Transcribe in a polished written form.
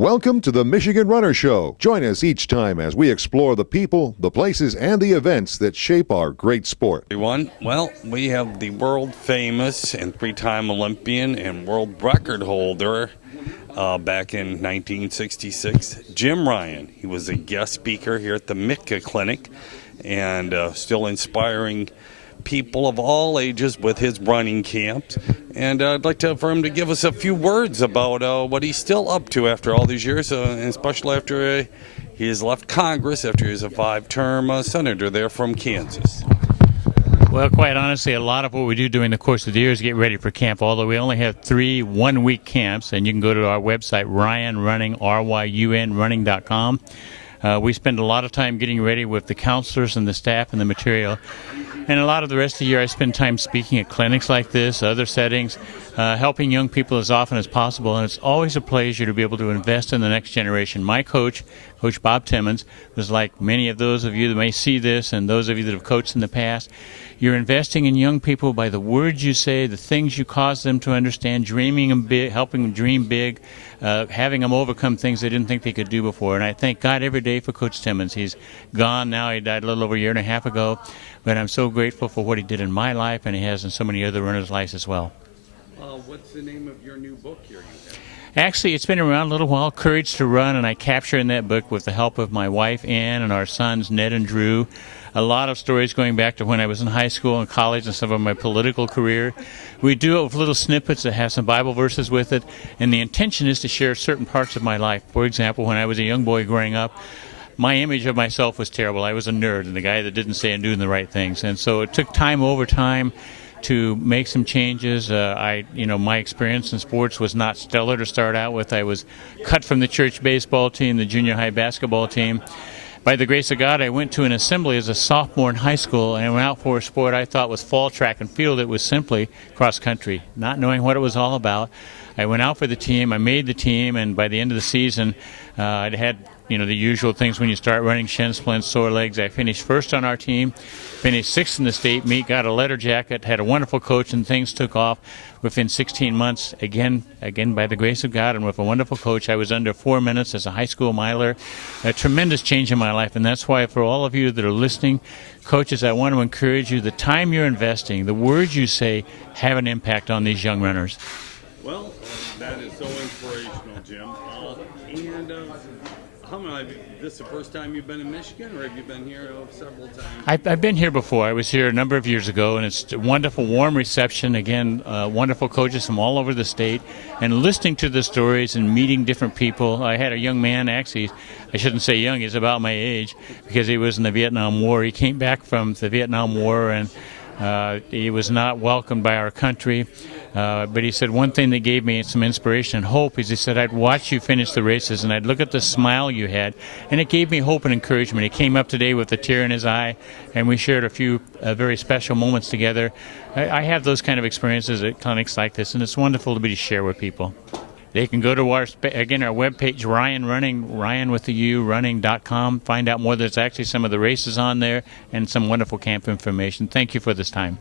Welcome to the Michigan Runner Show. Join us each time as we explore the people, the places, and the events that shape our great sport. Everyone, well, we have the world famous and three-time Olympian and world record holder back in 1966, Jim Ryan. He was a guest speaker here at the McCafferty Clinic and still inspiring people of all ages with his running camps. And I'd like for him to give us a few words about what he's still up to after all these years, and especially after he has left Congress, after he was a 5-term senator there from Kansas. Well, quite honestly, a lot of what we do during the course of the year is get ready for camp, although we only have 3 one-week camps, and you can go to our website, RyanRunning.com. We spend a lot of time getting ready with the counselors and the staff and the material. And a lot of the rest of the year I spend time speaking at clinics like this, other settings, helping young people as often as possible. And it's always a pleasure to be able to invest in the next generation. My coach, Coach Bob Timmons, was like many of those of you that may see this and those of you that have coached in the past. You're investing in young people by the words you say, the things you cause them to understand, dreaming them big, helping them dream big, having them overcome things they didn't think they could do before. And I thank God every day for Coach Timmons. He's gone now. He died a little over a year and a half ago. But I'm so grateful for what he did in my life, and he has in so many other runners' lives as well. What's the name of your new book here? Actually, it's been around a little while, Courage to Run, and I capture in that book, with the help of my wife, Ann, and our sons, Ned and Drew, a lot of stories going back to when I was in high school and college and some of my political career. We do it with little snippets that have some Bible verses with it, and the intention is to share certain parts of my life. For example, when I was a young boy growing up, my image of myself was terrible. I was a nerd and the guy that didn't say and do the right things. And so it took time over time to make some changes. My experience in sports was not stellar to start out with. I was cut from the church baseball team, the junior high basketball team. By the grace of God, I went to an assembly as a sophomore in high school, and I went out for a sport I thought was fall track and field. It was simply cross country, not knowing what it was all about. I went out for the team, I made the team, and by the end of the season, I'd had the usual things when you start running: shin splints, sore legs. I finished first on our team, finished 6th in the state meet, got a letter jacket, had a wonderful coach, and things took off within 16 months. Again, by the grace of God and with a wonderful coach, I was under 4 minutes as a high school miler. A tremendous change in my life, and that's why for all of you that are listening, coaches, I want to encourage you, the time you're investing, the words you say have an impact on these young runners. Well, that is so inspirational, Jim. This is the first time you've been in Michigan, or have you been here several times? I've been here before. I was here a number of years ago, and it's a wonderful, warm reception. Again, wonderful coaches from all over the state, and listening to the stories and meeting different people. I had a young man, actually, I shouldn't say young, he's about my age, because he was in the Vietnam War. He came back from the Vietnam War, and he was not welcomed by our country. But he said one thing that gave me some inspiration and hope is he said, I'd watch you finish the races and I'd look at the smile you had, and it gave me hope and encouragement. He came up today with a tear in his eye, and we shared a few very special moments together. I have those kind of experiences at clinics like this, and it's wonderful to be to share with people. They can go to our webpage, running.com, find out more. There's actually some of the races on there and some wonderful camp information. Thank you for this time.